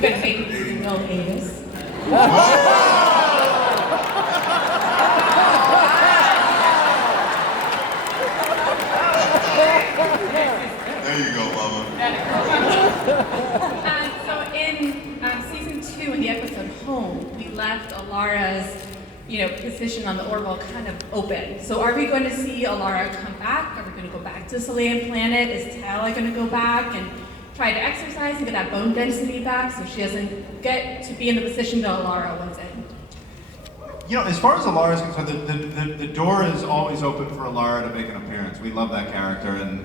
You got to make no anus. There you go, Mama. So in season 2, in the episode Home, we left Alara's, position on the Orville kind of open. So are we going to see Alara come back? Are we going to go back to Salean Planet? Is Tala going to go back and try to exercise and get that bone density back so she doesn't get to be in the position that Alara was in? As far as Alara is concerned, the door is always open for Alara to make an appearance. We love that character, and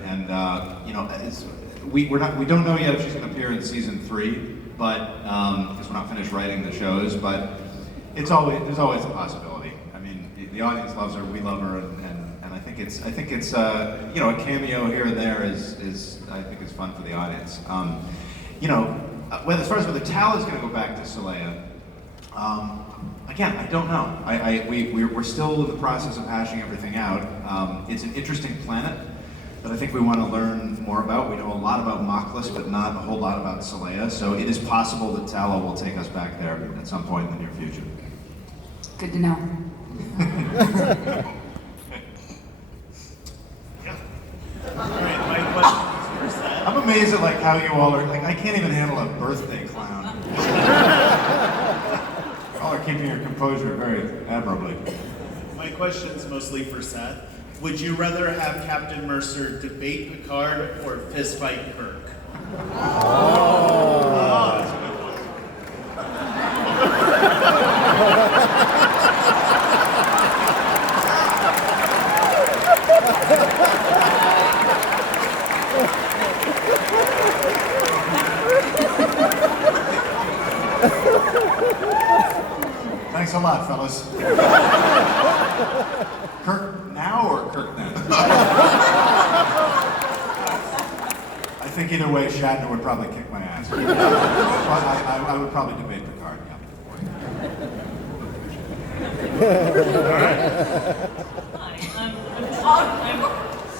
we don't know yet if she's going to appear in season 3, but because we're not finished writing the shows, but there's always a possibility. I mean, the audience loves her, we love her, and I think it's a cameo here and there is I think is fun for the audience. As far as whether Tal is going to go back to Saleya. Again, I don't know. We're still in the process of hashing everything out. It's an interesting planet that I think we want to learn more about. We know a lot about Moklis, but not a whole lot about Saleya. So it is possible that Tala will take us back there at some point in the near future. Good to know. I'm amazed at how you all are. I can't even handle a birthday clown. Y'all are keeping your composure very admirably. My question's mostly for Seth. Would you rather have Captain Mercer debate Picard or fistfight Kirk? That's a good one. Thanks a lot, fellas. Kirk now or Kirk then? I think either way, Shatner would probably kick my ass. I would probably debate Picard,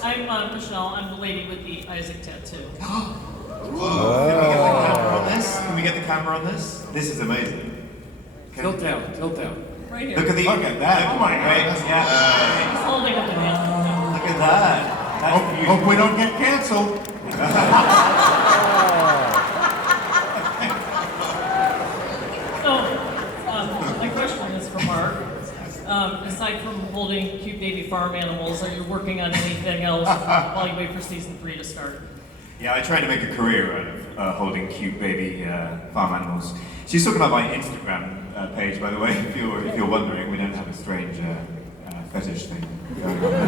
Hi, I'm Michelle. I'm the lady with the Isaac tattoo. Can we get the camera on this? This is amazing. Tilt down. Right here. Look at that. Oh my God. Yeah. He's holding up the hand. Look at that. Hope we don't get canceled. So, my question is for Mark. Aside from holding cute baby farm animals, are you working on anything else while you wait for season 3 to start? Yeah, I tried to make a career out of holding cute baby farm animals. She's talking about my Instagram page, by the way, if you're wondering. We don't have a strange fetish thing going on there.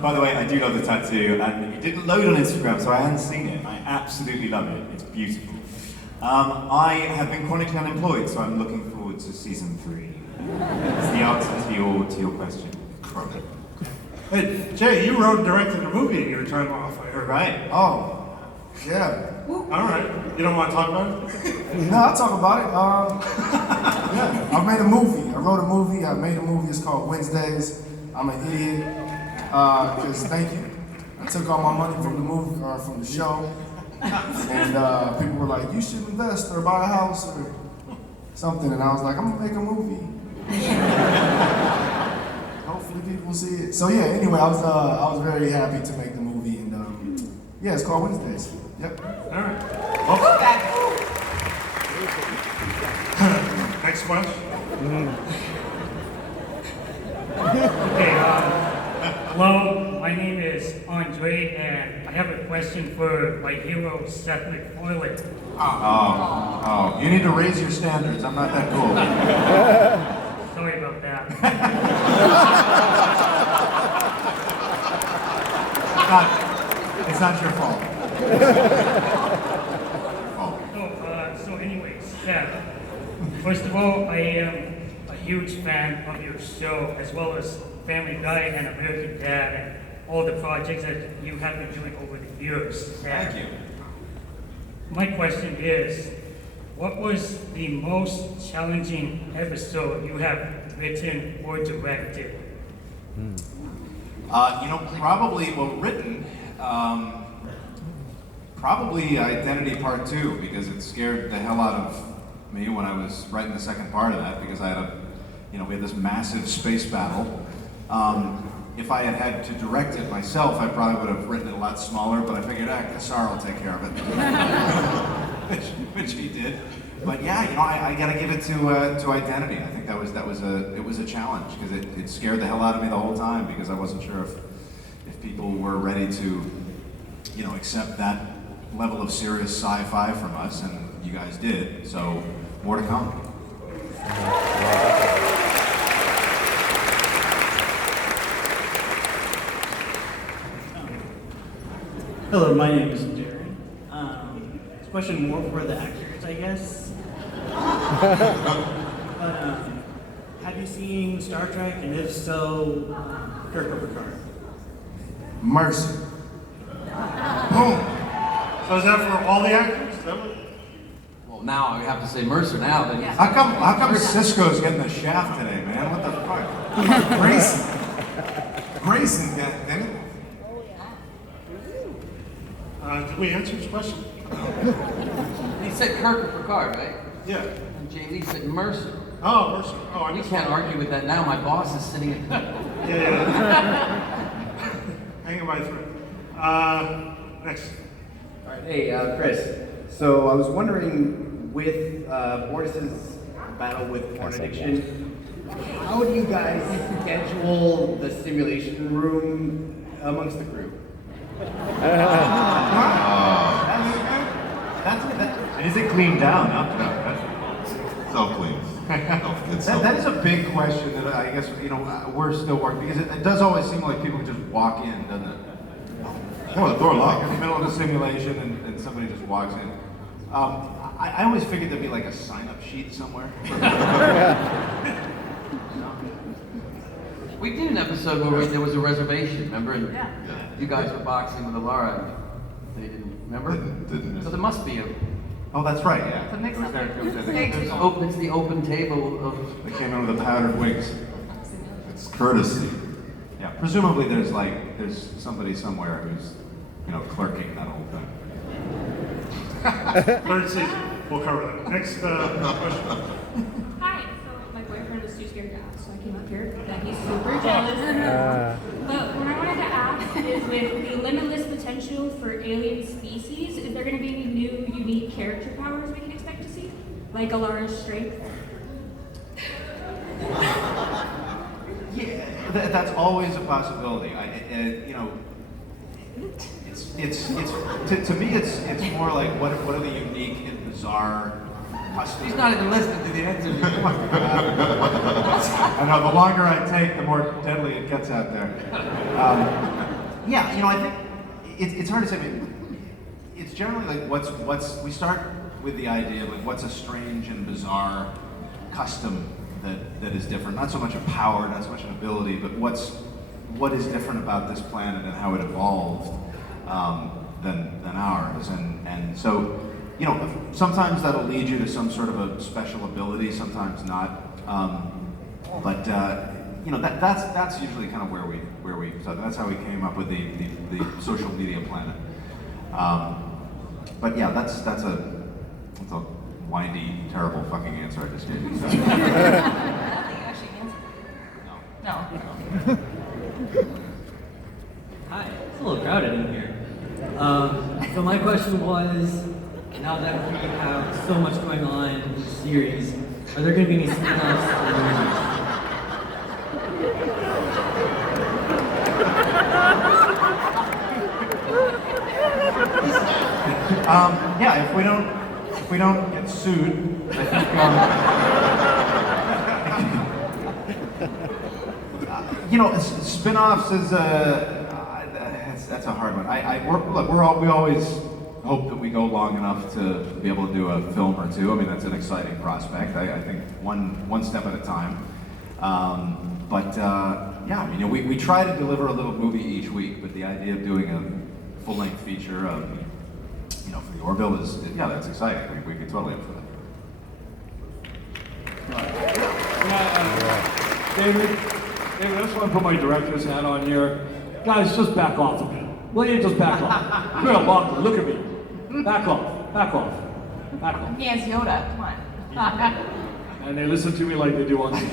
By the way, I do love the tattoo, and it didn't load on Instagram, so I hadn't seen it. I absolutely love it. It's beautiful. I have been chronically unemployed, so I'm looking forward to season 3. It's the answer to your question. Hey, Jay, you wrote and directed a movie in your time off, I heard. Right. Oh, yeah. All right. You don't want to talk about it? No, I'll talk about it. Yeah, I made a movie. I wrote a movie. I made a movie. It's called Wednesdays. I'm an idiot. Because thank you. I took all my money from the movie or from the show, and people were like, "You should invest or buy a house or something." And I was like, "I'm gonna make a movie." Hopefully people see it. So yeah. Anyway, I was very happy to make the movie, and yeah, it's called Wednesdays. Yep. All right. Well, next question. Okay, hello, my name is Andre, and I have a question for my hero, Seth MacFarlane. Oh, you need to raise your standards. I'm not that cool. Sorry about that. It's not your fault. So anyways, Seth, first of all, I am a huge fan of your show, as well as Family Guy and American Dad, and all the projects that you have been doing over the years. Thank you. My question is, what was the most challenging episode you have written or directed? Probably, written. Probably Identity Part 2, because it scared the hell out of me when I was writing the second part of that, because I had we had this massive space battle. If I had had to direct it myself, I probably would have written it a lot smaller, but I figured, Kassar will take care of it, which he did. But yeah, I gotta give it to Identity. I think it was a challenge, because it scared the hell out of me the whole time, because I wasn't sure if people were ready to, accept that level of serious sci-fi from us, and you guys did. So more to come. Hello, my name is Jared. This question more for the actors, I guess. But have you seen Star Trek, and if so, Kirk or Picard? Mercy. Boom. So is that for all the actors? Is that what? Well, now I have to say Mercer now. Then How come Cisco's getting the shaft today, man? What the fuck? Grayson got it, didn't it? Did we answer his question? he said Kirk or Picard, right? Yeah. And Jay Lee said Mercer. Oh, Mercer. Oh, I We missed can't one. argue with that now. My boss is sitting at the Yeah. Hanging by a thread. Next. All right, hey, Chris. So I was wondering, with Boris's battle with porn addiction, how do you guys schedule the simulation room amongst the crew? And is it cleaned down after that? Self-clean. That is a big question that I guess we're still working, because it does always seem like people just walk in, doesn't it? Oh, the door In locked. the middle of a simulation, and somebody just walks in. I always figured there'd be like a sign-up sheet somewhere. We did an episode where there was a reservation, remember? And you guys were boxing with Alara. They didn't, remember? Didn't So there must be a. Oh, that's right, yeah. It's a mix-up. It's the open table of. They came in with the powdered wigs. It's courtesy. Yeah, presumably there's somebody somewhere who's, clerking that whole thing. Third season. We'll cover that. Next question. Hi. So my boyfriend was too scared to ask, so I came up here. That he's super jealous. But what I wanted to ask is, with the limitless potential for alien species, is there going to be any new, unique character powers we can expect to see, like Alara's strength? Yeah, that's always a possibility. To me, it's more like what are the unique and bizarre customs. He's not even listening to the answer. I know. The longer I take, the more deadly it gets out there. I think it's hard to say. I mean, it's generally like what's we start with the idea of like what's a strange and bizarre custom that is different. Not so much a power, not so much an ability, but what is different about this planet and how it evolved than ours. And so, sometimes that'll lead you to some sort of a special ability, sometimes not. That's usually kind of where we. So that's how we came up with the social media planet. But yeah, that's a windy, terrible fucking answer I just gave you. I don't think you actually answered it. No. Hi, it's a little crowded in here. So my question was, now that we have so much going on in the series, are there going to be any spin-offs? Yeah, if we don't get sued, I think spin-offs is that's a hard one. We always hope that we go long enough to be able to do a film or two. I mean, that's an exciting prospect. I think one step at a time. We try to deliver a little movie each week, but the idea of doing a full-length feature, for the Orville that's exciting. We could totally up for that. David, I just want to put my director's hat on here. Guys, just back off a bit. Will you just back off? You're a locker. Look at me. Back off, back off, back off. He has Yoda, come on. And they listen to me like they do on TV.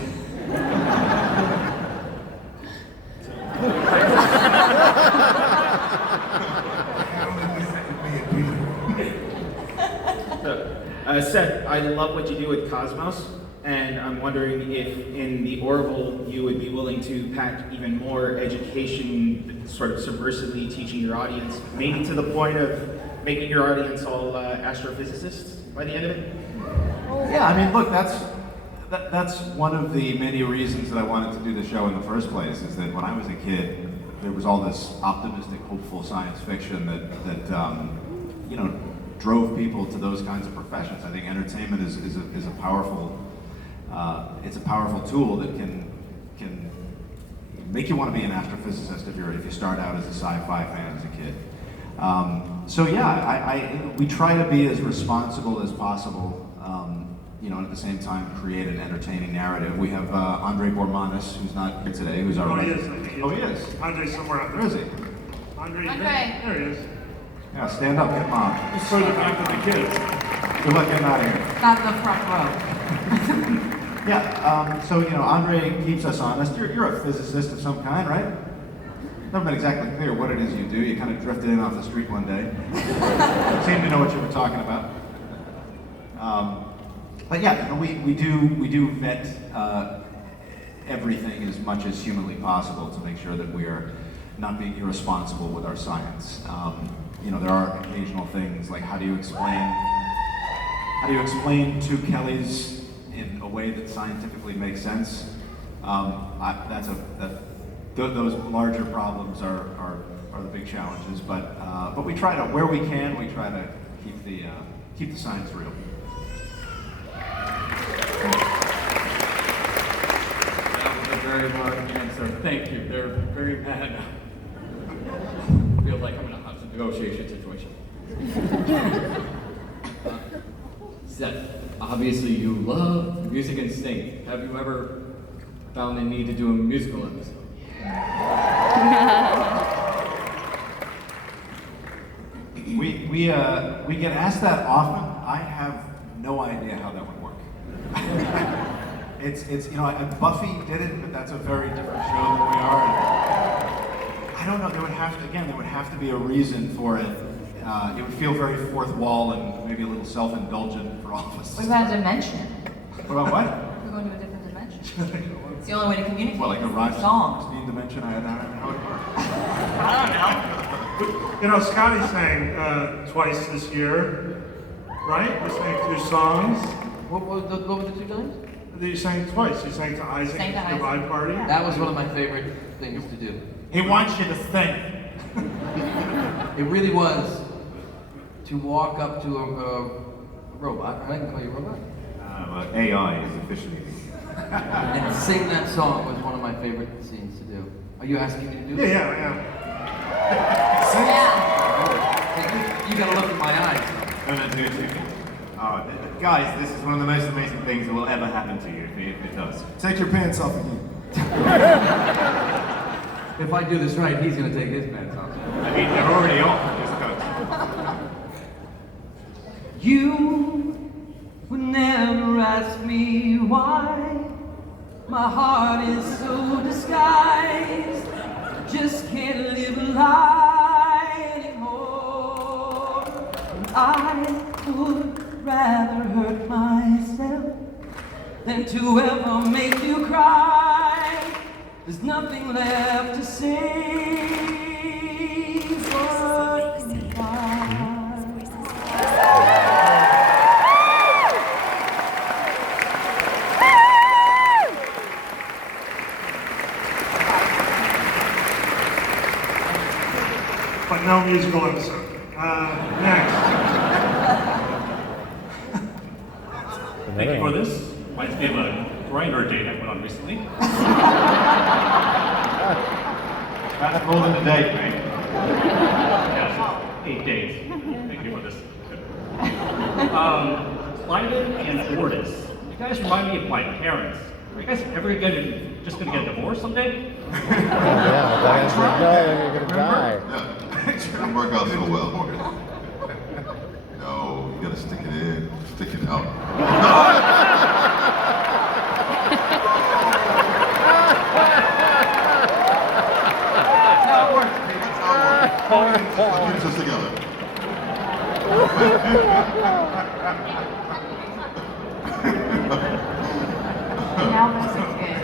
Seth, I love what you do with Cosmos, and I'm wondering if in the Orville you would be willing to pack even more education, sort of subversively teaching your audience, maybe to the point of making your audience all astrophysicists by the end of it? Yeah, I mean, look, that's one of the many reasons that I wanted to do the show in the first place, is that when I was a kid, there was all this optimistic, hopeful science fiction that you know, drove people to those kinds of professions. I think entertainment is a powerful, it's a powerful tool that can make you want to be an astrophysicist if you start out as a sci-fi fan as a kid. So yeah, we try to be as responsible as possible, you know, and at the same time create an entertaining narrative. We have Andre Bormanis, who's not here today, who's our... Oh, he is. I think he is. Oh, he is? Andre's somewhere out there. Where is he? Andre. Andre. There he is. Yeah, stand up, get him on. He's further back than the kids. Good luck getting out of here. Not the front row. Yeah, so, you know, Andre keeps us honest. You're a physicist of some kind, right? Never been exactly clear what it is you do. You kind of drifted in off the street one day. Seemed to know what you were talking about. But yeah, we do vet everything as much as humanly possible to make sure that we are not being irresponsible with our science. You know, there are occasional things like how do you explain two Kellys in a way that scientifically makes sense? Those larger problems are the big challenges, but we try to, where we can, we try to keep the science real. That was a very hard answer. Thank you. They're very mad. I feel like I'm in a hostage negotiation situation. Seth, obviously you love music and sing. Have you ever found the need to do a musical episode? We get asked that often. I have no idea how that would work. It's you know, Buffy did it, but that's a very different show than we are. I don't know. There would have to be a reason for it. It would feel very fourth wall and maybe a little self-indulgent for all of us. What about a dimension? What about what? We're going to a different dimension. It's the only way to communicate. Well, like a Roger song. Stein dimension. I don't know how it works. I don't know. You know, Scotty sang twice this year, right? He sang 2 songs. What were the 2 times? He sang twice. He sang to Isaac, Goodbye Party. That was one of my favorite things to do. He wants you to sing. It really was to walk up to a robot, right? I can call you a robot. Well, AI is officially. And sing that song was one of my favorite scenes to do. Are you asking me to do it? Yeah, I am. You gotta look in my eyes. No, no, seriously. Oh, guys, this is one of the most amazing things that will ever happen to you if it does. Take your pants off again. If I do this right, he's gonna take his pants off. I mean, they're already off. Just go. You would never ask me why my heart is so disguised. Just can't live a lie anymore. I would rather hurt myself than to ever make you cry. There's nothing left to say but goodbye. But no musical episode. Next. Thank you for this. Reminds me of a grinder date I went on recently. That's more than a date, mate. Yes, 8 days. Thank you for this. Lyden and Fortis. You guys remind me of my parents. Are you guys ever just gonna get divorced someday? Yeah, they're gonna die. It didn't work out so well. gotta stick it in, stick it out. That's how it works, baby. That's how it works. It keeps us together. Now that's a kid.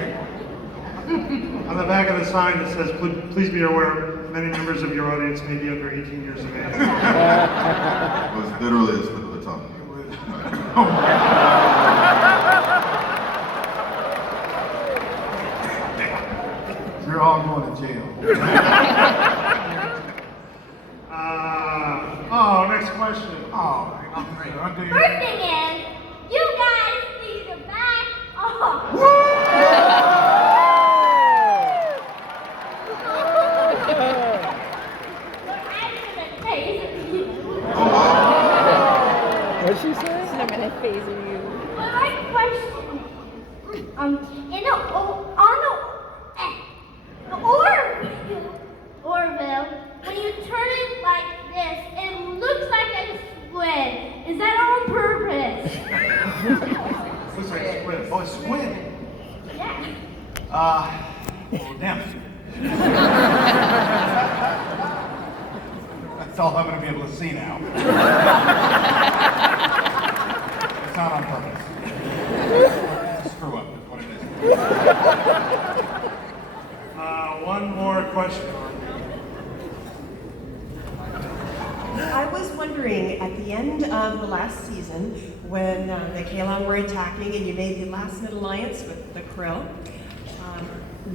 On the back of the sign it says, please be aware, many members of your audience may be under 18 years of age. It was literally a slip of the tongue. You're all going to jail. Oh, next question. Oh, great. First thing is, you guys need to back off. What's she saying? I'm gonna phaser you. But my question is, Orville, when you turn it like this, it looks like a squid. Is that on purpose? Looks like a squid. Oh, a squid. Yeah. Well, damn it. That's all I'm going to be able to see now. It's not on purpose. Screw up, is what it is. One more question. I was wondering, at the end of the last season, when the Kalan were attacking and you made the last-minute alliance with the Krill,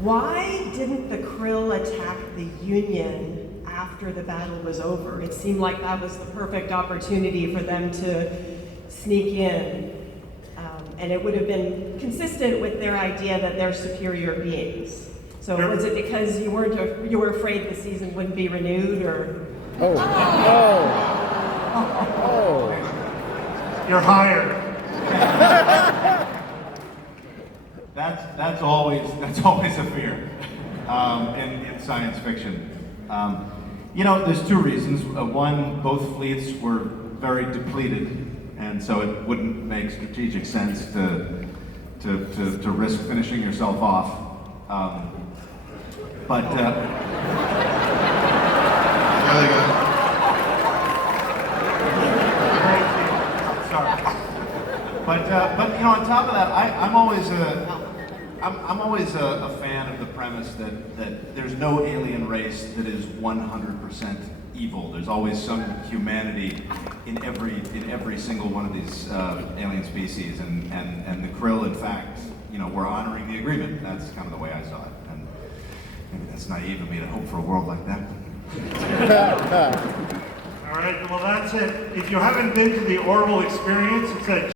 why didn't the Krill attack the Union after the battle was over? It seemed like that was the perfect opportunity for them to sneak in. And it would have been consistent with their idea that they're superior beings. So was it because you were afraid the season wouldn't be renewed, or? Oh. You're hired. That's always a fear in science fiction. There's two reasons. One, both fleets were very depleted, and so it wouldn't make strategic sense to risk finishing yourself off. But on top of that, I'm always a fan of the premise that there's no alien race that is 100% evil. There's always some humanity in every single one of these alien species, and the Krill, in fact, we're honoring the agreement. That's kind of the way I saw it, and maybe that's naive of me to hope for a world like that. All right, well that's it. If you haven't been to the Orville experience, it's at